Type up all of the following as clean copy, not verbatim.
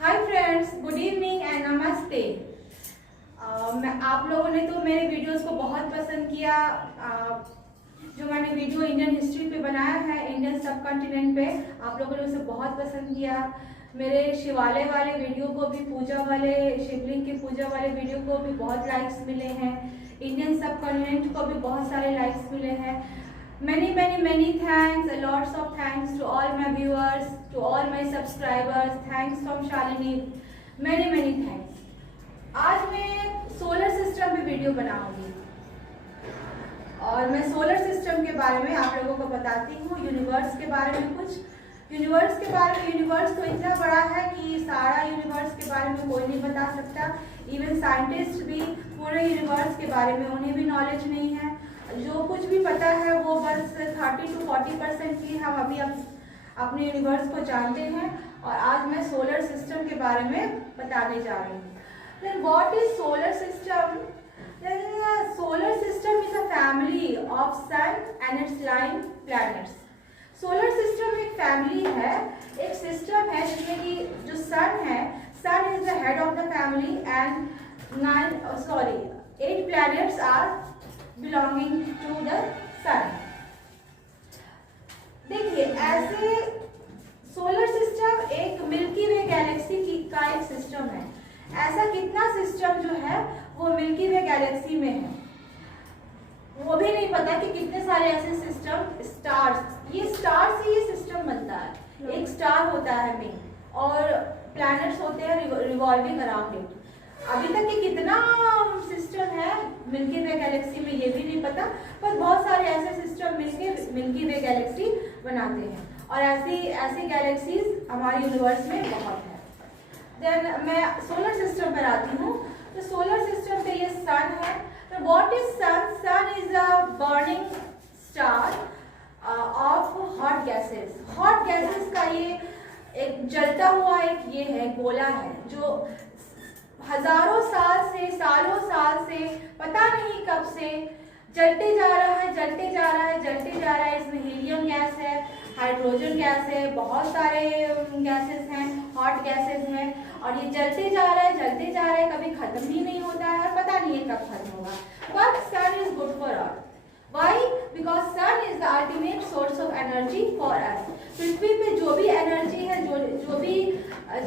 Hi friends, good evening and नमस्ते। आप लोगों ने तो मेरे वीडियोस को बहुत पसंद किया। जो मैंने वीडियो इंडियन हिस्ट्री पे बनाया है, इंडियन सब कॉन्टिनेंट पे, आप लोगों ने उसे बहुत पसंद किया। मेरे शिवालय वाले वीडियो को भी, पूजा वाले, शिवलिंग की पूजा वाले वीडियो को भी बहुत लाइक्स मिले हैं। इंडियन सब कॉन्टिनेंट को भी बहुत सारे लाइक्स मिले हैं। Many thanks, lots of thanks to all my viewers, to all my subscribers. Thanks from Shalini. Many thanks. आज मैं सोलर सिस्टम पे वीडियो बनाऊंगी और मैं सोलर सिस्टम के बारे में आप लोगों को बताती हूँ। यूनिवर्स के बारे में कुछ, यूनिवर्स के बारे में। यूनिवर्स तो इतना बड़ा है कि सारा यूनिवर्स के बारे में कोई नहीं बता सकता। इवन साइंटिस्ट भी पूरे यूनिवर्स के बारे में उन्हें भी नॉलेज नहीं है। जो कुछ भी पता है वो बस 30 to 40% ही हम अभी अपने यूनिवर्स को जानते हैं। और आज मैं सोलर सिस्टम के बारे में बताने जा रही हूँ। Then what is solar system? Then solar system is a family of sun and its line planets. Solar system एक फैमिली है, एक सिस्टम है जिसमें कि जो सन है, sun is the head of the family and 8 planets are belonging to the sun. देखिए, ऐसे सोलर सिस्टम एक मिल्की वे गैलेक्सी का एक सिस्टम है। ऐसा कितना सिस्टम जो है वो मिल्की वे गैलेक्सी में है, वो भी नहीं पता कि कितने सारे ऐसे सिस्टम, स्टार्स, ये स्टार से ये सिस्टम बनता है। एक स्टार होता है मेन और प्लैनेट्स होते हैं रिवॉल्विंग अराउंड इट। अभी तक कि कितना सिस्टम है मिल्की वे गैलेक्सी में ये भी नहीं पता, पर बहुत सारे ऐसे सिस्टम मिलके मिल्की वे गैलेक्सी बनाते हैं और ऐसी गैलेक्सीज हमारे यूनिवर्स में बहुत है। देन मैं सोलर सिस्टम पर आती हूँ। तो सोलर सिस्टम पे ये सन है। तो what is sun? Sun is a burning star of hot gases. Hot gases का ये एक जलता हुआ एक ये है, गोला है, जो हजारों साल से, सालों साल से, पता नहीं कब से जलते जा रहा है, जलते जा रहा है, जलते जा रहा है। इसमें हीलियम गैस है, हाइड्रोजन गैस है, बहुत सारे गैसेस हैं, हॉट गैसेस हैं और ये जलते जा रहा है, जलते जा रहा है, कभी खत्म ही नहीं होता है और पता नहीं है कब खत्म होगा। But sun is good for earth. Why? Because sun is the ultimate source of energy for us. पृथ्वी पे जो भी एनर्जी है, जो भी,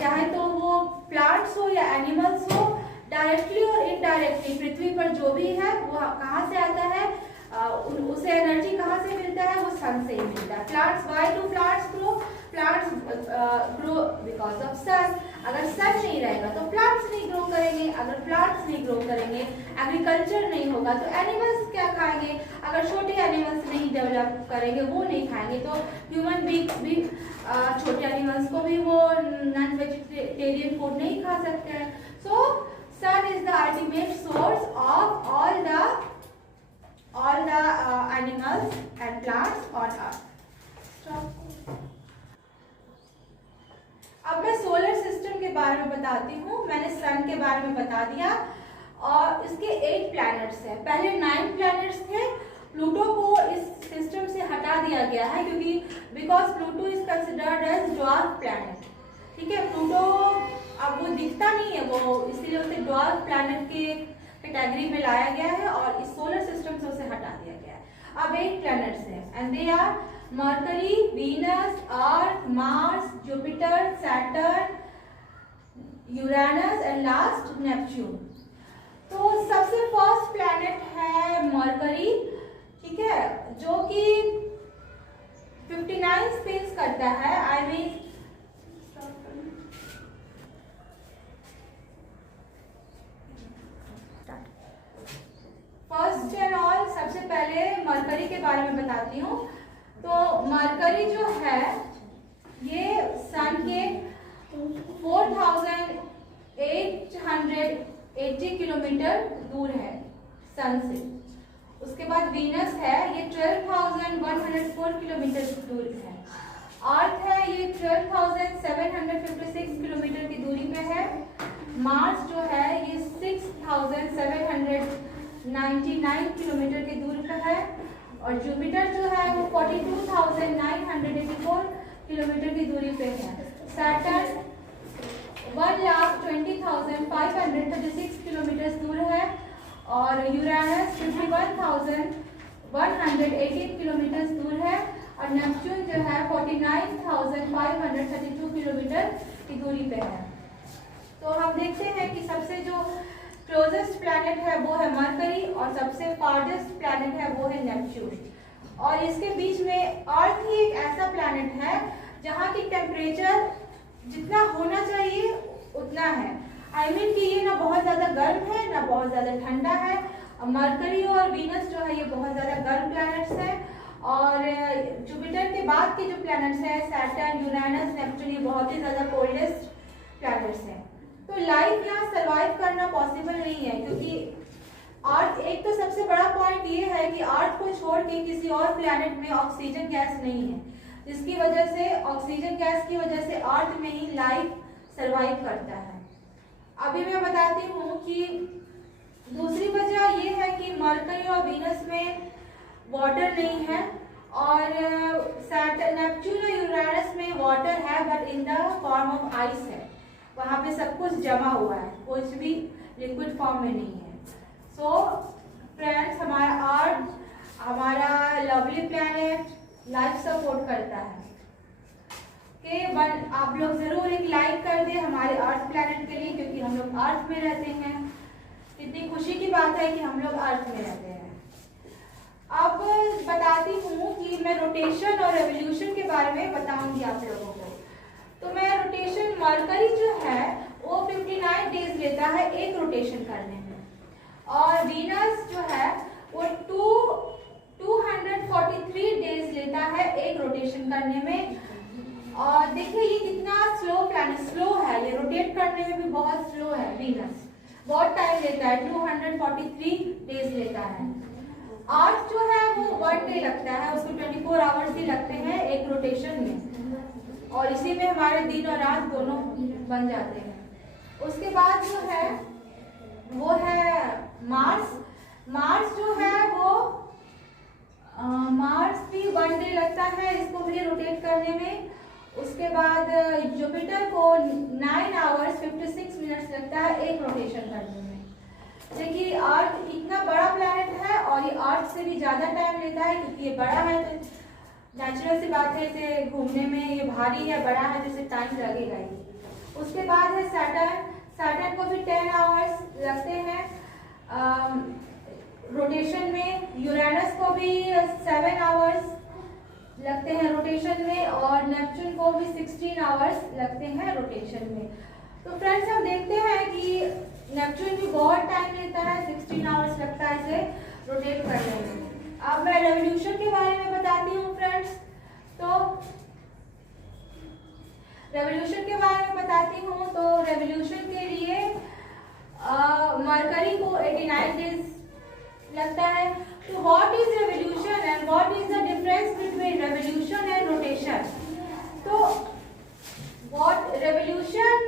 चाहे तो वो प्लांट्स हो या एनिमल्स हो, डायरेक्टली और इनडायरेक्टली पृथ्वी पर जो भी है वो कहाँ से आता है, उसे एनर्जी कहाँ से मिलता है, वो सन से ही मिलता है। Plants, why do plants grow? Plants grow because of sun. अगर सन नहीं रहेगा तो प्लांट्स नहीं ग्रो करेंगे। अगर प्लांट्स नहीं ग्रो करेंगे, एग्रीकल्चर नहीं होगा तो एनिमल्स क्या खाएंगे? अगर छोटे एनिमल्स नहीं डेवलप करेंगे, वो नहीं खाएंगे, तो ह्यूमन बींग्स भी छोटे एनिमल्स को भी वो नॉन वेजिटेरियन फूड नहीं खा सकते हैं। So sun is the ultimate source of all the animals and plants on earth. अब मैं सोलर सिस्टम के बारे में बताती हूँ। मैंने सन के बारे में बता दिया और इसके 8 प्लैनेट्स हैं। पहले 9 प्लैनेट्स थे। प्लूटो को इस सिस्टम से हटा दिया गया है क्योंकि because Pluto is considered as dwarf planet. ठीक है, प्लूटो अब वो दिखता नहीं है, वो इसीलिए उसे ड्वार्फ प्लैनेट के कैटेगरी में लाया गया है और इस सोलर सिस्टम से उसे हटा दिया गया है। अब 8 प्लैनेट्स हैं and they are Mercury, Venus, Earth, Mars, Jupiter, Saturn, Uranus and last Neptune. तो सबसे फर्स्ट प्लैनेट है मरकरी, ठीक है, जो कि 59 स्पेस करता है। I mean first and all, सबसे पहले मरकरी के बारे में बताती हूँ। तो मरकरी जो है ये सन के 4880 किलोमीटर दूर है सन से। उसके बाद वीनस है, ये 12,104 किलोमीटर दूर है। अर्थ है, ये 12,756 किलोमीटर की दूरी पे है। मार्स जो है ये 6,799 किलोमीटर की दूरी पे है और जुपिटर जो है वो 42,984 किलोमीटर की दूरी पे है। सैटर्न 1,20,536 किलोमीटर दूर है और यूरेनस 51,118 किलोमीटर दूर है और नेपच्यून जो है 49,532 किलोमीटर की दूरी पे है। तो हम देखते हैं कि सबसे जो क्लोजेस्ट प्लैनेट है वो है मरकरी और सबसे फारदेस्ट प्लैनेट है वो है नेपच्यून। और इसके बीच में अर्थ ही एक ऐसा प्लैनेट है जहाँ की टेम्परेचर जितना होना चाहिए उतना है। आई मीन कि ये ना बहुत ज़्यादा गर्म है ना बहुत ज़्यादा ठंडा है। मरकरी और वीनस जो है ये बहुत ज़्यादा गर्म प्लैनेट्स हैं और जुपिटर के बाद के जो प्लैनेट्स हैं सैटर्न, यूरेनस, नेपच्यून ये बहुत ही ज़्यादा कोल्डेस्ट प्लैनेट्स हैं। तो लाइफ यहाँ सर्वाइव करना पॉसिबल नहीं है क्योंकि अर्थ, एक तो सबसे बड़ा पॉइंट ये है कि अर्थ को छोड़ के किसी और प्लैनेट में ऑक्सीजन गैस नहीं है, जिसकी वजह से ऑक्सीजन गैस की वजह से अर्थ में ही लाइफ सर्वाइव करता है। अभी मैं बताती हूँ कि दूसरी वजह ये है कि मरकरी और वीनस में वाटर नहीं है और सैटर्न, नेपच्यून और यूरेनस में वाटर है but in the form of ice है। वहाँ पे सब कुछ जमा हुआ है, कुछ भी लिक्विड फॉर्म में नहीं है। सो फ्रेंड्स, हमारा अर्थ, हमारा लवली प्लैनेट लाइफ सपोर्ट करता है। आप लोग जरूर एक लाइक कर दें हमारे अर्थ प्लैनेट के लिए क्योंकि हम लोग अर्थ में रहते हैं। कितनी खुशी की बात है कि हम लोग अर्थ में रहते हैं। अब बताती हूँ कि मैं रोटेशन और रेवोल्यूशन के बारे में बताऊंगी आप लोगों को। तो मैं रोटेशन, मरकरी जो है वो 59 डेज लेता है एक रोटेशन करने में और वीनस जो है वो 243 डेज लेता है एक रोटेशन करने में। और देखिए ये कितना स्लो प्लैनेट, स्लो है, ये रोटेट करने में भी बहुत स्लो है। वीनस बहुत टाइम लेता है, 243 डेज लेता है। अर्थ जो है वो 1 डे लगता है, उसको 24 आवर्स ही लगते हैं एक रोटेशन में और इसी में हमारे दिन और रात दोनों बन जाते हैं। उसके बाद जो है वो है मार्स। मार्स जो है वो मार्स भी 1 डे लगता है इसको भी रोटेट करने में। उसके बाद जुपिटर को 9 आवर्स 56 मिनट्स लगता है एक रोटेशन करने में। देखिए अर्थ इतना बड़ा प्लैनेट है और ये अर्थ से भी ज़्यादा टाइम लेता है क्योंकि ये बड़ा है तो नेचुरल सी बात है, इसे घूमने में ये भारी है, बड़ा है तो इसे टाइम लगेगा ही। उसके बाद है सैटर्न। सैटर्न को भी 10 आवर्स लगते हैं रोटेशन में। यूरेनस को भी 7 आवर्स लगते हैं रोटेशन में और नेपच्यून को भी 16 आवर्स लगते हैं रोटेशन में। तो फ्रेंड्स हम देखते हैं कि नेपच्यून भी बहुत टाइम लेता है, 16 आवर्स लगता है इसे रोटेट करने में। अब मैं रेवोल्यूशन के बारे में बताती हूँ फ्रेंड्स। तो रेवोल्यूशन के बारे में बताती हूँ तो रेवोल्यूशन के लिए मरकरी को 89 डेज लगता है। तो what is revolution and what is the difference between revolution and rotation? तो what revolution,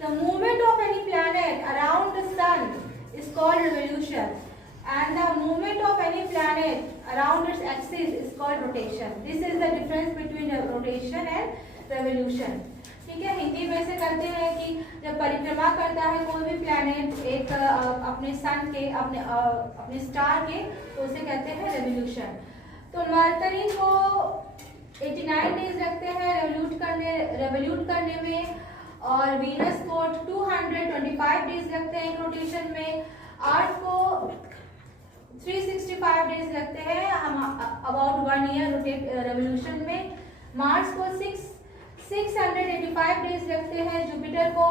the movement of any planet around the sun is called revolution and the movement of any planet around its axis is called rotation. This is the difference between rotation and revolution. ठीक है, हिंदी में से करते हैं कि जब परिक्रमा करता है कोई भी प्लैनेट एक अपने सन के, अपने स्टार के, तो उसे कहते हैं रेवोल्यूशन। तो मरकरी को 89 डेज लगते हैं रेवोल्यूट करने में और वीनस को 225 डेज लगते हैं एक रोटेशन में। अर्थ को 365 डेज लगते हैं अबाउट 1 ईयर रेवोल्यूशन में। मार्स को 685 डेज लगते हैं। जुपिटर को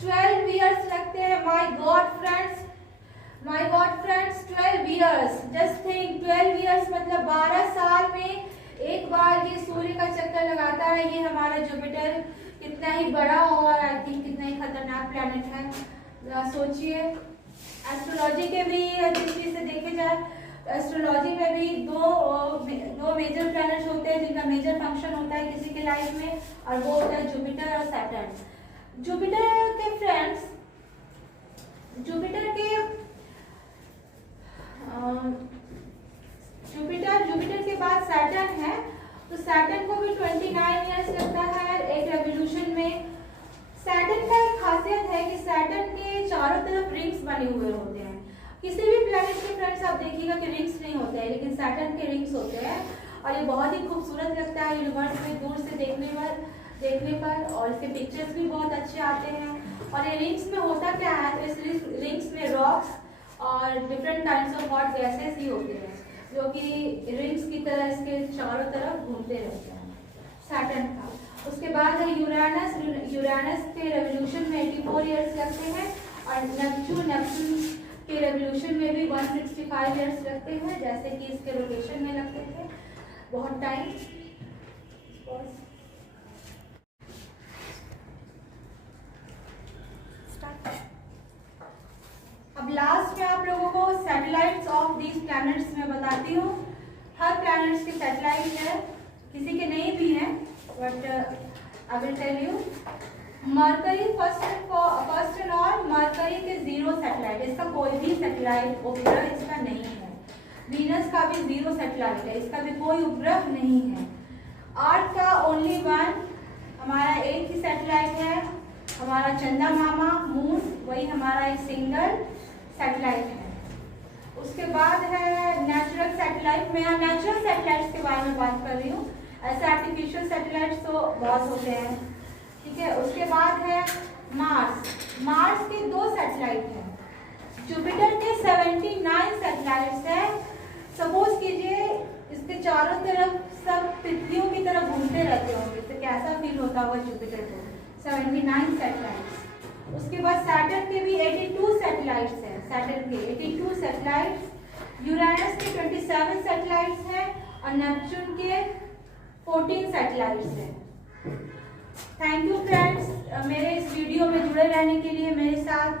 12 ईयर्स लगते हैं। My God friends, 12 years, just think 12 years मतलब 12 साल में एक बार ये सूर्य का चक्कर लगाता है। ये हमारा जुपिटर कितना ही बड़ा और आई थिंक कितना ही खतरनाक प्लैनेट है, सोचिए। एस्ट्रोलॉजी के भी दृष्टि से देखे जाए, एस्ट्रोलॉजी में भी दो मेजर प्लैनेट्स होते हैं जिनका मेजर फंक्शन होता है किसी के लाइफ में, और वो होता है जुपिटर और सैटर्न। जुपिटर के फ्रेंड्स, जुपिटर के बाद सैटर्न है। तो सैटर्न को भी 29 बने हुए होते हैं। किसी भी प्लैनेट के फ्रेंड्स आप देखिएगा कि रिंग्स नहीं होते हैं, लेकिन सैटर्न के रिंग्स होते हैं और ये बहुत ही खूबसूरत लगता है यूनिवर्स में दूर से देखने पर और इसके पिक्चर्स भी बहुत अच्छे आते हैं। और ये रिंग्स में होता क्या है, इस रिंग्स में रॉक्स और different types of hot gases ही होते हैं जो कि रिंग्स की तरह इसके चारों तरफ घूमते रहते हैं। सैटर्न का उसके बाद है यूरानस के रेवोल्यूशन में 84 ईयर्स लगते हैं और नेपच्यून के रेवोल्यूशन में भी 165 ईयर्स लगते हैं, जैसे कि इसके रोटेशन में लगते थे बहुत टाइम। अब लास्ट में आप लोगों को सैटेलाइट्स ऑफ दीज प्लैनेट्स में बताती हूँ। हर प्लैनेट्स के सैटेलाइट है, किसी के नहीं भी हैं, but I will tell you. Mercury first and all, Mercury के 0 सैटेलाइट, इसका कोई भी सैटेलाइट उपग्रह इसका नहीं है। वीनस का भी 0 सैटेलाइट है, इसका भी कोई उपग्रह नहीं है। अर्थ का ओनली 1 हमारा एक ही सैटेलाइट है, हमारा चंदा मामा मून, वही हमारा एक सिंगल सैटेलाइट है। उसके बाद है नेचुरल सैटेलाइट। मैं यहाँ नेचुरल सैटेलाइट्स के बारे में बात कर रही हूँ, ऐसे आर्टिफिशियल सैटेलाइट्स तो बहुत होते हैं, ठीक है। उसके बाद है मार्स के 2 सैटेलाइट हैं। जुपिटर के 79 सैटेलाइट्स हैं। सपोज कीजिए इसके चारों तरफ सब पृथ्वियों की तरह घूमते रहते होंगे तो कैसा फील होता होगा जुपिटर को, 79 सैटेलाइट्स। उसके बाद सैटर्न के भी 82 सैटेलाइट्स हैं, सैटर्न के 82 सैटेलाइट्स। यूरेनस के 27 सैटेलाइट्स हैं और नेपच्यून के 14 सैटेलाइट्स हैं। थैंक यू फ्रेंड्स, मेरे इस वीडियो में जुड़े रहने के लिए मेरे साथ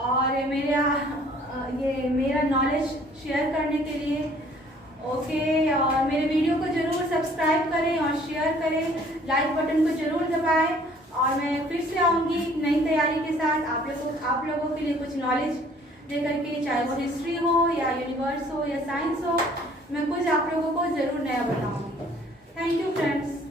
और मेरा नॉलेज शेयर करने के लिए। ओके, और मेरे वीडियो को जरूर सब्सक्राइब करें और शेयर करें, लाइक बटन को जरूर दबाएं और मैं फिर से आऊँगी नई तैयारी के साथ आप लोगों के लिए कुछ नॉलेज लेकर के, चाहे वो हिस्ट्री हो या यूनिवर्स हो या साइंस हो, मैं कुछ आप लोगों को जरूर नया बताऊँगी। Thank you friends.